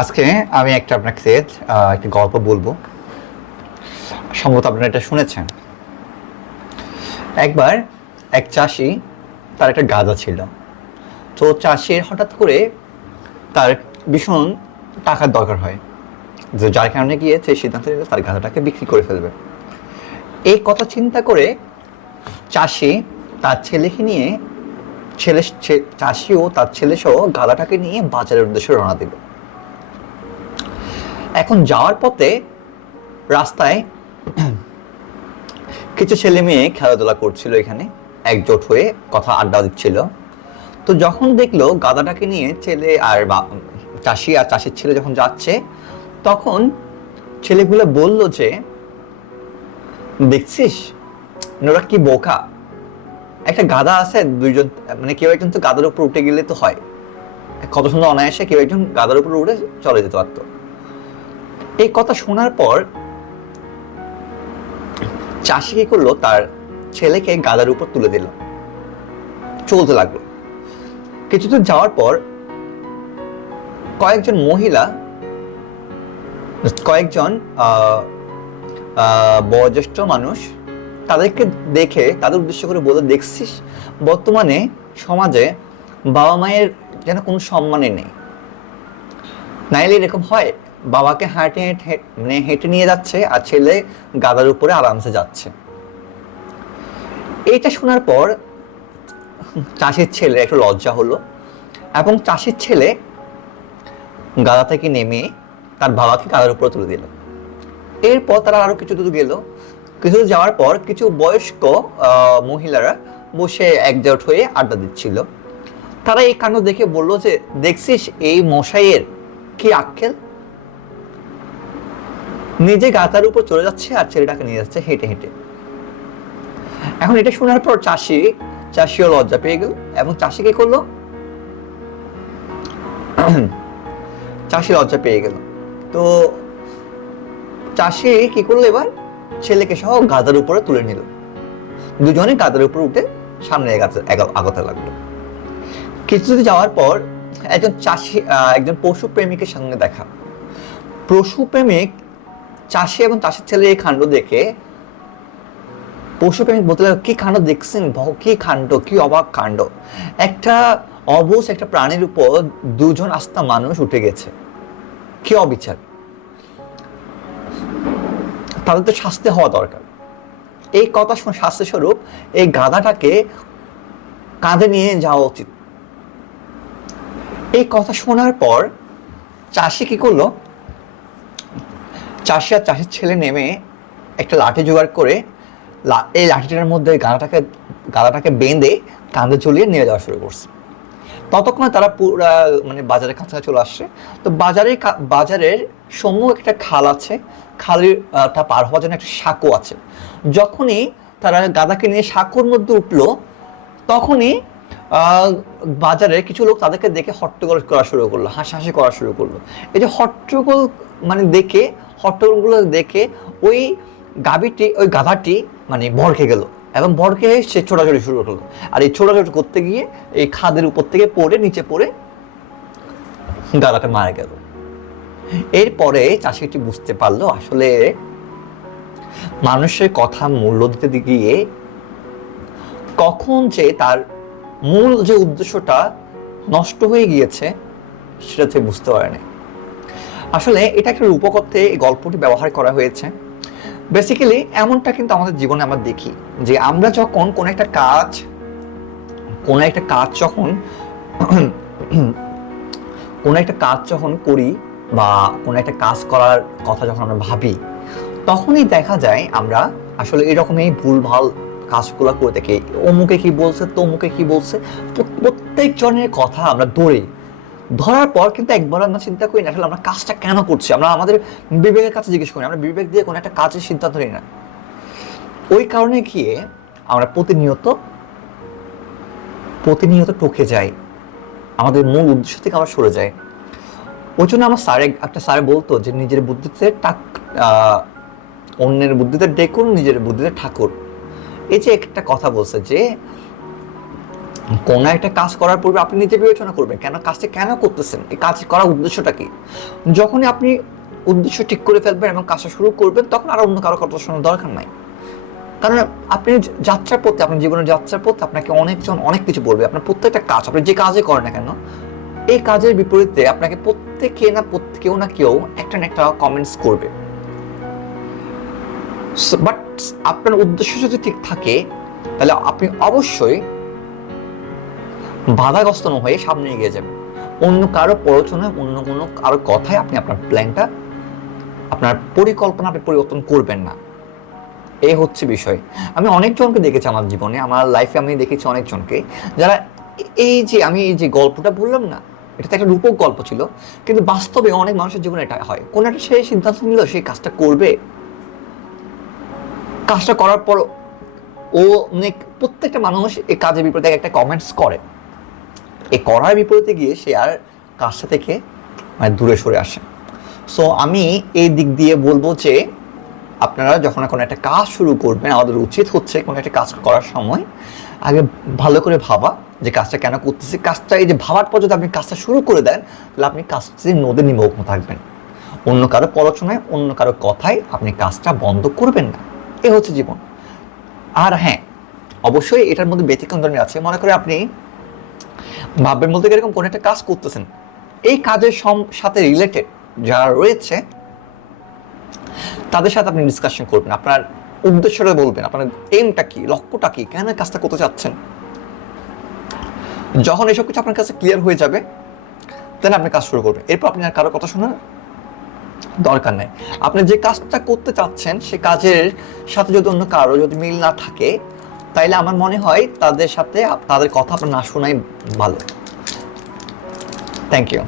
আজকে আমি আপনাকে একটা গল্প বলবো। সম্ভবত আপনারা এটা শুনেছেন। একবার এক চাষি, তার একটা গাধা ছিল। তো চাষির হঠাৎ করে তার ভীষণ টাকার দরকার হয়, যে যার কারণে গিয়ে সে সিদ্ধান্ত নিল তার গাধাটাকে বিক্রি করে ফেলবে। এই কথা চিন্তা করে চাষি তার ছেলেকে নিয়ে চাষি ও তার ছেলে সহ গাধাটাকে নিয়ে বাজারের উদ্দেশ্যে রওনা দিল। এখন যাওয়ার পথে রাস্তায় কিছু ছেলে মেয়ে খেলাধুলা করছিল, এখানে একজোট হয়ে কথা আড্ডা দিচ্ছিল। তো যখন দেখলো গাধাটাকে নিয়ে ছেলে আর চাষি আর চাষির ছেলে যখন যাচ্ছে, তখন ছেলেগুলো বলল যে, দেখছিস ওরা কি বোকা, একটা গাধা আছে, দুইজন মানে কেউ একজন তো গাধার উপর উঠে গেলে তো হয়, কত সুন্দর অনায়াসে কেউ একজন গাধার উপর উঠে চলে যেতে পারতো। এই কথা শোনার পর চাষি কি করলো, তার ছেলেকে গাধার উপর তুলে দিল, চলতে লাগলো। কিছুদূর যাওয়ার পর কয়েকজন মহিলা, কয়েকজন বয়োজ্যেষ্ঠ মানুষ তাদেরকে দেখে তাদের উদ্দেশ্য করে বলে, দেখছিস বর্তমানে সমাজে বাবা মায়ের যেন কোনো সম্মানই নেই, নাইলে এরকম হয় বাবাকে হেঁটে নিয়ে যাচ্ছে আর ছেলে গাদার উপরে আরামসে যাচ্ছে। এইটা শোনার পর চাষির ছেলে একটু লজ্জা হলো এবং চাষির ছেলে গাদা থেকে নেমে তার বাবাকে গাদার উপরে তুলে দিল। এরপর তারা আরো কিছু দূর গেল। কিছু দূর যাওয়ার পর কিছু বয়স্ক মহিলারা বসে একজোট হয়ে আড্ডা দিচ্ছিল। তারা এই কাণ্ড দেখে বলল যে, দেখছিস এই মশাইয়ের কি আক্কেল, নিজে গাতার উপর চলে যাচ্ছে আর ছেলেটাকে নিয়ে যাচ্ছে হেঁটে হেঁটে। এখন এটা শোনার পর চাষিও লজ্জা পেয়ে গেল এবং চাষি কি করলো, চাষি লজ্জা পেয়ে গেল। তো চাষি কি করলো, এবার ছেলেকে সহ গাদার উপরে তুলে নিল। দুজনে গাদার উপরে উঠে সামনে আগাতে লাগলো। কিছুদিন যাওয়ার পর একজন পশু প্রেমিকের সঙ্গে দেখা। পশু প্রেমিক চাষি এবং চাষির ছেলের এই কাণ্ড দেখে পশু প্রেমিক বলতে লাগলো, কি কাণ্ড দেখছেন, কি কাণ্ড, কি অবাক কাণ্ড, একটা অবুঝ একটা প্রাণীর উপর দুজন আস্তা মানুষ উঠে গেছে, কি অবিচার, তাদের তো শাস্তি হওয়া দরকার। এই কথা শাস্তি স্বরূপ এই গাধাটাকে কাঁধে নিয়ে যাওয়া উচিত। এই কথা শোনার পর চাষি কি করলো, চাষি আর চাষির ছেলে নেমে একটা লাঠি জোগাড় করে এই লাঠিটার মধ্যে গাধাটাকে বেঁধে কাঁধে ঝুলিয়ে নিয়ে যাওয়া শুরু করছে। ততক্ষণে তারা পুরা মানে বাজারের কাছাকাছি চলে আসছে। তো বাজারের সম্মুখ একটা খাল আছে, খালটা পার হওয়ার জন্য একটা সাঁকো আছে। যখনই তারা গাধাকে নিয়ে সাঁকোর মধ্যে উঠলো, তখনই বাজারে কিছু লোক তাদেরকে দেখে হট্টগোল করা শুরু করলো, হাসাহাসি করা শুরু করলো। এই যে হট্টগোল হট্টগোলগুলো দেখে ওই গাধাটি মানে ভড়কে গেল এবং ভড়কে সে ছোটাছুটি শুরু করলো। আর এই ছোটাছুটি করতে গিয়ে এই খাদের উপর থেকে নিচে পড়ে গাধাটা মারা গেল। এরপরে চাষিটি বুঝতে পারলো, আসলে মানুষের কথা মূল্য দিতে গিয়ে কখন যে তার মূল যে উদ্দেশ্যটা নষ্ট হয়ে গিয়েছে সেটা সে বুঝতে পারেনি। আসলে এটা একটা রূপকথে এই গল্পটি ব্যবহার করা হয়েছে। বেসিক্যালি এমনটা কিন্তু আমাদের জীবনে আমরা দেখি যে, আমরা যখন কোনো একটা কাজ যখন করি বা কোনো একটা কাজ করার কথা যখন আমরা ভাবি, তখনই দেখা যায় আমরা আসলে এরকমই ভুলভাল কাজগুলো করে থাকি। অমুকে কি বলছে, তমুকে কি বলছে, প্রত্যেক জনের কথা আমরা ধরার পর কিন্তু একবার আমরা চিন্তা করি না আসলে আমরা কাজটা কেন করছি। আমরা আমাদের বিবেকের কাছে জিজ্ঞেস করি, আমরা বিবেক দিয়ে কোনো একটা কাজের সিদ্ধান্ত নিই না। ওই কারণে গিয়ে আমরা প্রতিনিয়ত টকে যাই, আমাদের মূল উদ্দেশ্য থেকে আমরা সরে যাই। ওই জন্য আমার স্যার বলতো যে, নিজের বুদ্ধিতে অন্যের বুদ্ধিতে ডেকুন, নিজের বুদ্ধিতে ঠাকুর। এই যে একটা কথা বলছে যে, কোনো একটা কাজ করার পূর্বে আপনি নিজে বিবেচনা করবেন কাজটা কেন করতেছেন, এই কাজ করার উদ্দেশ্যটা কি। যখনই আপনি উদ্দেশ্য ঠিক করে ফেলবেন এবং কাজটা শুরু করবেন, তখন আর অন্য কারো কথা শোনার দরকার নাই। কারণ আপনি যাত্রার পথে, আপনার জীবনের যাত্রার পথে আপনাকে অনেকজন অনেক কিছু বলবে। আপনার প্রত্যেকটা কাজ, আপনি যে কাজে করেন না কেন, এই কাজের বিপরীতে আপনাকে কেউ না কেউ একটা না একটা কমেন্টস করবে। বাট আপনার উদ্দেশ্য যদি ঠিক থাকে, তাহলে আপনি অবশ্যই বাধাগ্রস্ত না হয়ে সামনে এগিয়ে যাবেন। অন্য কারো প্ররোচনায়, অন্য কোনো কারো কথায় আপনি আপনার প্ল্যানটা, আপনার পরিকল্পনা আপনি পরিবর্তন করবেন না। এই হচ্ছে বিষয়। আমি অনেকজনকে দেখেছি আমার জীবনে, আমার লাইফে আমি দেখেছি অনেকজনকে, যারা আমি এই যে গল্পটা বললাম না, এটা তো একটা রূপক গল্প ছিল, কিন্তু বাস্তবে অনেক মানুষের জীবনে এটা হয়। কোন একটা সে সিদ্ধান্ত নিল সেই কাজটা করবে, কাজটা করার পর ও প্রত্যেকটা মানুষ এই কাজের বিপরীতে একটা কমেন্টস করে, এই করার বিপরীতে গিয়ে সে আর কাজটা থেকে মানে দূরে সরে আসে। সো আমি এই দিক দিয়ে বলবো যে আপনারা যখন কোনো একটা কাজ শুরু করবেন, আমাদের উচিত হচ্ছে কোনো একটা কাজ করার সময় আগে ভালো করে ভাবা যে কাজটা কেন করতেছি। কাজটা এই যে ভাবার পর যদি আপনি কাজটা শুরু করে দেন, তাহলে আপনি কাজটি নদে নিমগ্ন থাকবেন। অন্য কারো পড়াশোনায়, অন্য কারো কথায় আপনি কাজটা বন্ধ করবেন না। এ হচ্ছে জীবন। আর হ্যাঁ, অবশ্যই এটার মধ্যে ব্যতিক্রম ধর্মী আছে। মনে করে আপনি ভাববেন বলতে এরকম কোনো একটা কাজ করতেছেন, এই কাজের সাথে রিলেটেড যারা রয়েছে তাদের সাথে আপনি ডিসকাশন করবেন, আপনার উদ্দেশ্যটা বলবেন, আপনার এমটা কি, লক্ষ্যটা কি, কেন কাজটা করতে চাচ্ছেন। যখন এসব কিছু আপনার কাছে ক্লিয়ার হয়ে যাবে, দেন আপনি কাজ শুরু করবেন। এরপর আপনি আর কারো কথা শোনার দরকার নেই। আপনি যে কাজটা করতে চাচ্ছেন সে কাজের সাথে যদি অন্য কারো যদি মিল না থাকে, তাইলে আমার মনে হয় তাদের কথা আপনার না শোনাই ভালো। Thank you.